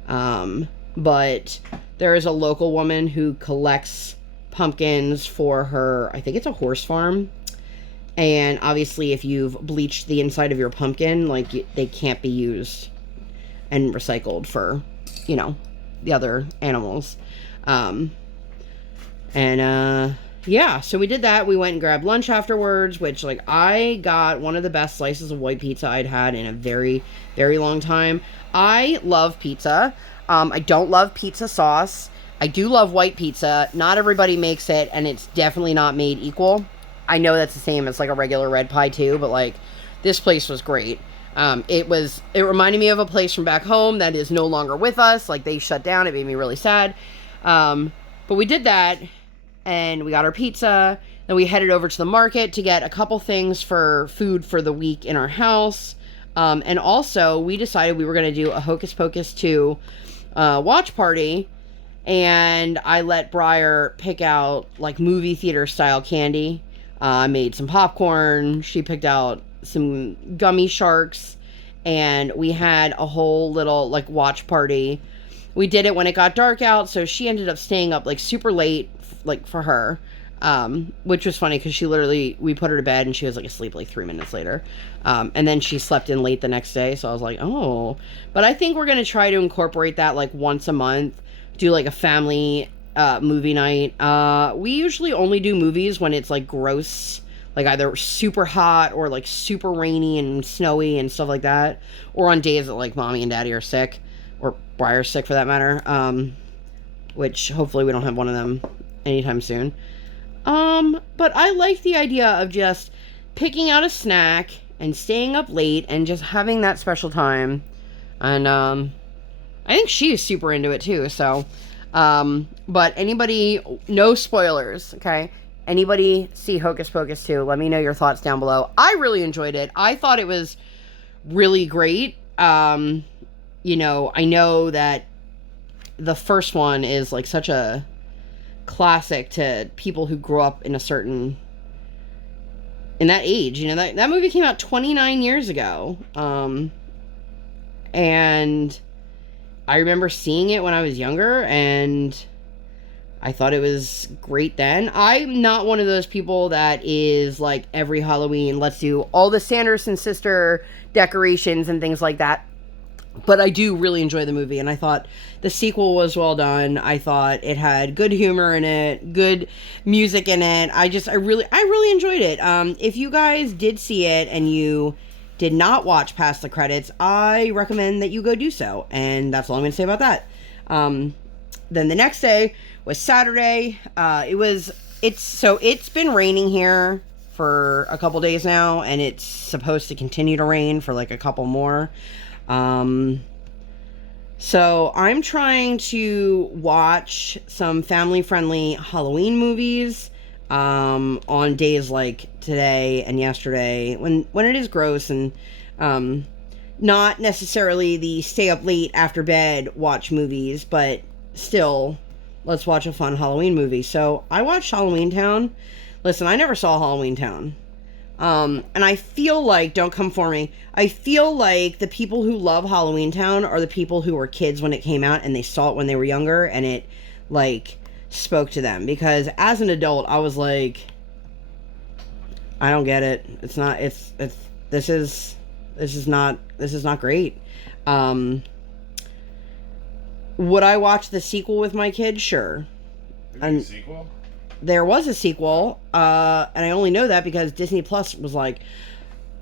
but there is a local woman who collects pumpkins for her, I think it's a horse farm. And obviously if you've bleached the inside of your pumpkin, like they can't be used and recycled for, the other animals. Yeah, so we did that. We went and grabbed lunch afterwards, which like I got one of the best slices of white pizza I'd had in a very, very long time. I love pizza. I don't love pizza sauce. I do love white pizza. Not everybody makes it, and it's definitely not made equal. I know that's the same as like a regular red pie too, but like this place was great. It reminded me of a place from back home that is no longer with us. Like they shut down. It made me really sad. But we did that, and we got our pizza. Then we headed over to the market to get a couple things for food for the week in our house. And also we decided we were going to do a Hocus Pocus 2 watch party, and I let Briar pick out like movie theater style candy. I made some popcorn. She picked out some gummy sharks, and we had a whole little like watch party. We did it when it got dark out, so she ended up staying up like super late, like for her, which was funny because we put her to bed and she was like asleep like 3 minutes later, and then she slept in late the next day. So I was like, oh, but I think we're gonna try to incorporate that like once a month, do like a family movie night. We usually only do movies when it's like gross, like either super hot or like super rainy and snowy and stuff like that, or on days that like mommy and daddy are sick, or Briar's sick for that matter, which hopefully we don't have one of them anytime soon. But I like the idea of just picking out a snack and staying up late and just having that special time, and I think she's super into it too. So but anybody, no spoilers, okay? Anybody see Hocus Pocus 2? Let me know your thoughts down below. I really enjoyed it. I thought it was really great. I know that the first one is like such a classic to people who grew up in in that age. That movie came out 29 years ago. And I remember seeing it when I was younger, and I thought it was great then. I'm not one of those people that is like every Halloween, let's do all the Sanderson sister decorations and things like that. But I do really enjoy the movie, and I thought the sequel was well done. I thought it had good humor in it, good music in it. I really enjoyed it. If you guys did see it and you did not watch past the credits, I recommend that you go do so. And that's all I'm going to say about that. Then the next day was Saturday. It's been raining here for a couple days now, and it's supposed to continue to rain for like a couple more. So I'm trying to watch some family-friendly Halloween movies, on days like today and yesterday, when it is gross, and, not necessarily the stay up late after bed watch movies, but still, let's watch a fun Halloween movie. So I watched Halloween Town. Listen, I never saw Halloween Town. And I feel like, don't come for me, I feel like the people who love Halloween Town are the people who were kids when it came out and they saw it when they were younger and it, like, spoke to them. Because as an adult, I was like, I don't get it. This is not great. Would I watch the sequel with my kids? Sure. A sequel? There was a sequel, and I only know that because Disney Plus was like,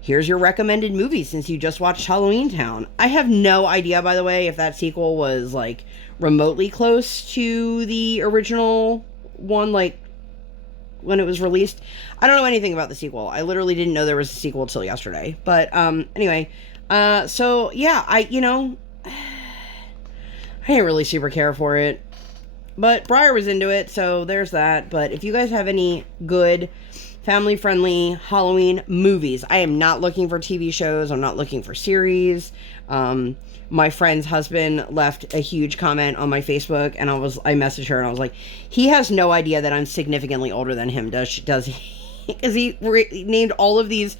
here's your recommended movie since you just watched Halloween Town. I have no idea, by the way, if that sequel was, like, remotely close to the original one, like, when it was released. I don't know anything about the sequel. I literally didn't know there was a sequel till yesterday. But, anyway, so, yeah, I didn't really super care for it. But Briar was into it, so there's that. But if you guys have any good family-friendly Halloween movies, I am not looking for TV shows. I'm not looking for series. My friend's husband left a huge comment on my Facebook, and I messaged her, and I was like, he has no idea that I'm significantly older than him, does he? Because he named all of these,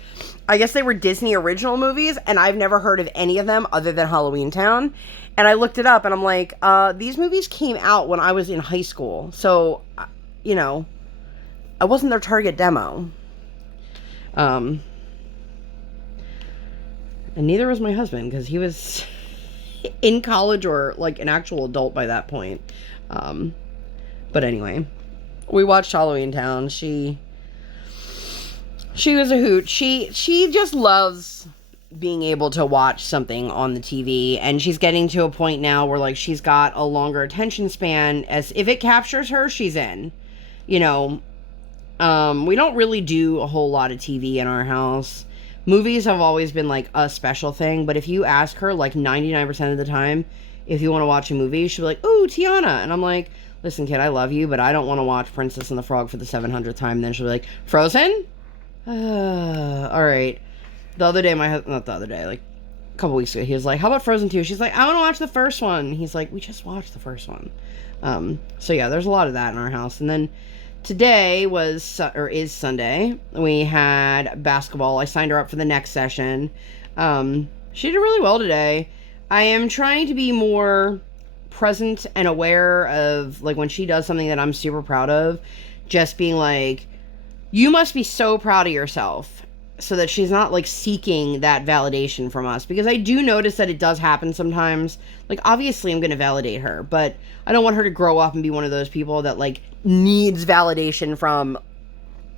I guess they were Disney original movies, and I've never heard of any of them other than Halloween Town. And I looked it up, and I'm like, these movies came out when I was in high school. So, I wasn't their target demo. And neither was my husband, because he was in college or, like, an actual adult by that point. But anyway, we watched Halloween Town. She was a hoot. She just loves being able to watch something on the TV, and she's getting to a point now where, like, she's got a longer attention span. As if it captures her, she's in. We don't really do a whole lot of TV in our house. Movies have always been, like, a special thing, but if you ask her, like, 99% of the time, if you want to watch a movie, she'll be like, ooh, Tiana, and I'm like, listen, kid, I love you, but I don't want to watch Princess and the Frog for the 700th time. And then she'll be like, Frozen? All right. The other day, not the other day, like a couple weeks ago, he was like, how about Frozen 2? She's like, I want to watch the first one. He's like, we just watched the first one. So yeah, there's a lot of that in our house. And then today is Sunday. We had basketball. I signed her up for the next session. She did really well today. I am trying to be more present and aware of, like, when she does something that I'm super proud of, just being like, you must be so proud of yourself. So that she's not, like, seeking that validation from us. Because I do notice that it does happen sometimes. Like, obviously I'm going to validate her. But I don't want her to grow up and be one of those people that, like, needs validation from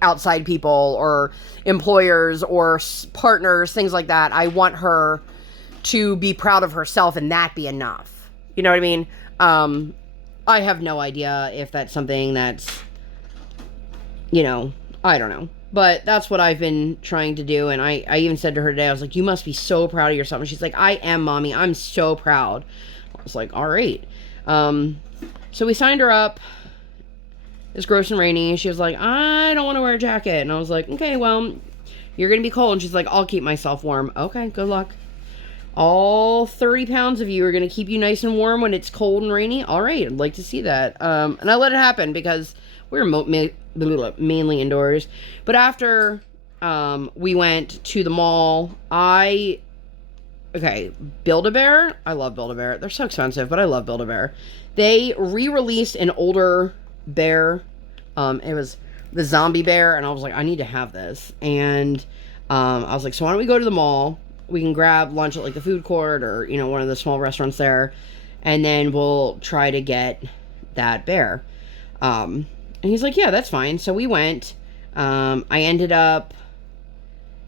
outside people or employers or partners, things like that. I want her to be proud of herself and that be enough. You know what I mean? I have no idea if that's something that's, I don't know. But that's what I've been trying to do. And I even said to her today, I was like, you must be so proud of yourself. And she's like, I am, Mommy. I'm so proud. I was like, all right. So we signed her up. It's gross and rainy. She was like, I don't want to wear a jacket. And I was like, okay, well, you're going to be cold. And she's like, I'll keep myself warm. Okay, good luck. All 30 pounds of you are going to keep you nice and warm when it's cold and rainy. All right, I'd like to see that. And I let it happen because we were mainly indoors. But after we went to the mall, I okay, Build-A-Bear. I love Build-A-Bear. They're so expensive, but I love Build-A-Bear. They re-released an older bear. It was the zombie bear, and I was like, I need to have this. And I was like, so why don't we go to the mall? We can grab lunch at like the food court or, you know, one of the small restaurants there, and then we'll try to get that bear. And he's like, yeah, that's fine. So we went. I ended up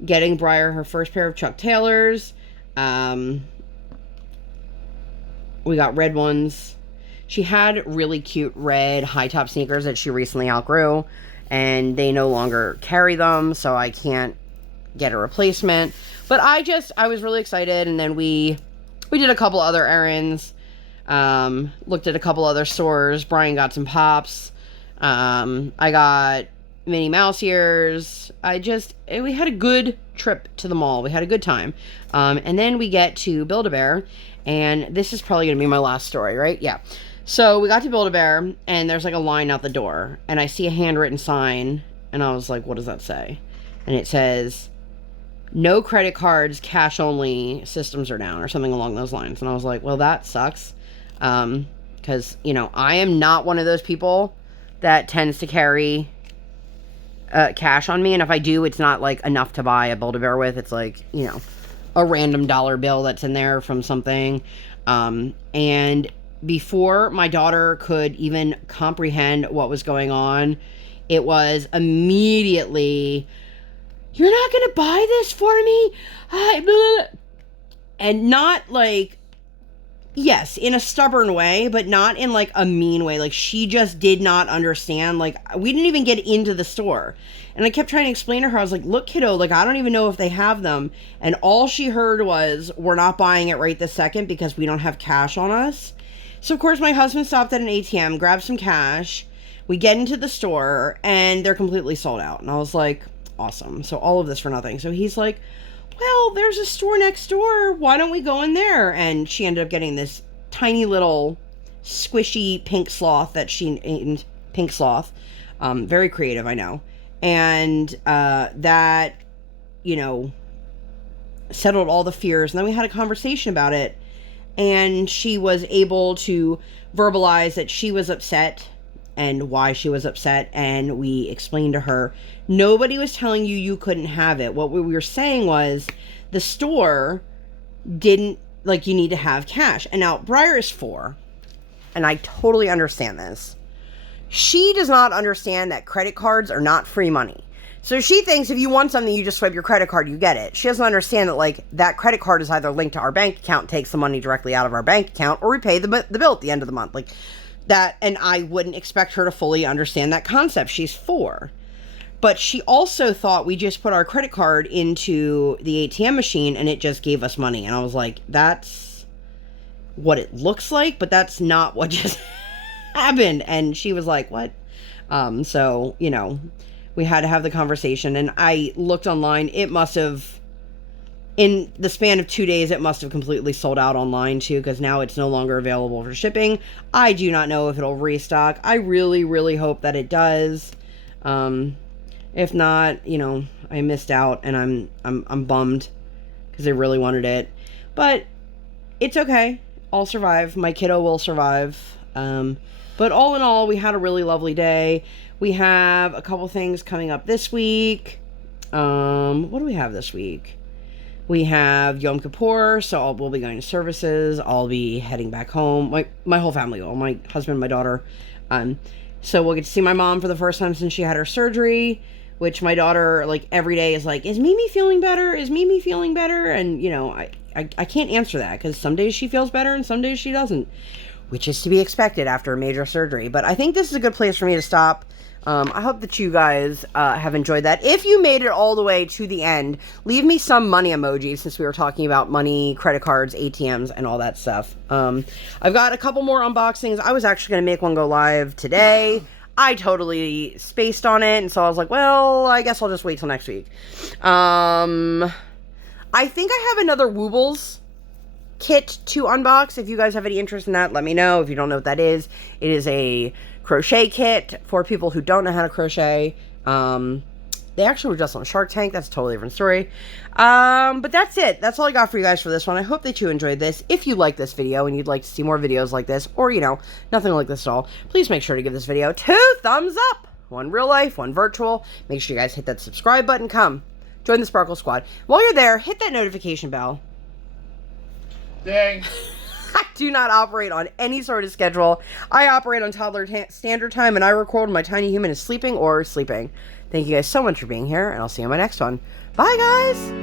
getting Briar her first pair of Chuck Taylors. We got red ones. She had really cute red high top sneakers that she recently outgrew, and they no longer carry them, so I can't get a replacement. But I was really excited, and then we did a couple other errands, looked at a couple other stores. Brian got some pops. I got Minnie Mouse ears. We had a good trip to the mall. We had a good time. And then we get to Build-A-Bear, and this is probably going to be my last story, right? Yeah. So we got to Build-A-Bear, and there's like a line out the door, and I see a handwritten sign, and I was like, what does that say? And it says, no credit cards, cash only, systems are down, or something along those lines. And I was like, well, that sucks. Because, you know, I am not one of those people that tends to carry cash on me, and if I do, it's not like enough to buy a Build-A-Bear with. It's like, you know, a random dollar bill that's in there from something. And before my daughter could even comprehend what was going on, it was immediately, you're not gonna buy this for me? And not like, yes, in a stubborn way, but not in like a mean way. Like, she just did not understand. Like, we didn't even get into the store, and I kept trying to explain to her. I was like, look, kiddo, like, I don't even know if they have them. And all she heard was, we're not buying it right this second because we don't have cash on us. So of course my husband stopped at an ATM, grabbed some cash. We get into the store, and they're completely sold out. And I was like, awesome. So all of this for nothing. So he's like, well, there's a store next door. Why don't we go in there? And she ended up getting this tiny little squishy pink sloth that she named Pink Sloth. Very creative, I know. And that, you know, settled all the fears. And then we had a conversation about it. And she was able to verbalize that she was upset and why she was upset. And we explained to her, nobody was telling you you couldn't have it. What we were saying was the store didn't, like, you need to have cash. And now Briar is 4, and I totally understand this. She does not understand that credit cards are not free money. So she thinks if you want something, you just swipe your credit card, you get it. She doesn't understand that, like, that credit card is either linked to our bank account, takes the money directly out of our bank account, or we pay the bill at the end of the month. Like, that, and I wouldn't expect her to fully understand that concept. She's 4. But she also thought we just put our credit card into the ATM machine and it just gave us money. And I was like, that's what it looks like, but that's not what just happened. And she was like, what? So, you know, we had to have the conversation. And I looked online. It must have, in the span of 2 days, it must have completely sold out online too, because now it's no longer available for shipping. I do not know if it'll restock. I really, really hope that it does. If not, you know, I missed out, and I'm bummed because I really wanted it. But it's okay. I'll survive. My kiddo will survive. But all in all, we had a really lovely day. We have a couple things coming up this week. What do we have this week? We have Yom Kippur, so we'll be going to services. I'll be heading back home. My whole family will. My husband, my daughter. So we'll get to see my mom for the first time since she had her surgery, which my daughter, like, every day is like, is Mimi feeling better? Is Mimi feeling better? And, you know, I can't answer that because some days she feels better and some days she doesn't, which is to be expected after a major surgery. But I think this is a good place for me to stop. I hope that you guys have enjoyed that. If you made it all the way to the end, leave me some money emojis since we were talking about money, credit cards, ATMs, and all that stuff. I've got a couple more unboxings. I was actually going to make one go live today. I totally spaced on it, and so I was like, well, I guess I'll just wait till next week. I think I have another Woobles kit to unbox. If you guys have any interest in that, let me know. If you don't know what that is, it is a crochet kit for people who don't know how to crochet. They actually were just on Shark Tank. That's a totally different story. But that's it. That's all I got for you guys for this one. I hope that you enjoyed this. If you like this video and you'd like to see more videos like this, or, you know, nothing like this at all, please make sure to give this video 2 thumbs up. One real life, one virtual. Make sure you guys hit that subscribe button. Come, join the Sparkle Squad. While you're there, hit that notification bell. Dang. I do not operate on any sort of schedule. I operate on toddler standard time, and I record when my tiny human is sleeping or sleeping. Thank you guys so much for being here, and I'll see you in my next one. Bye, guys!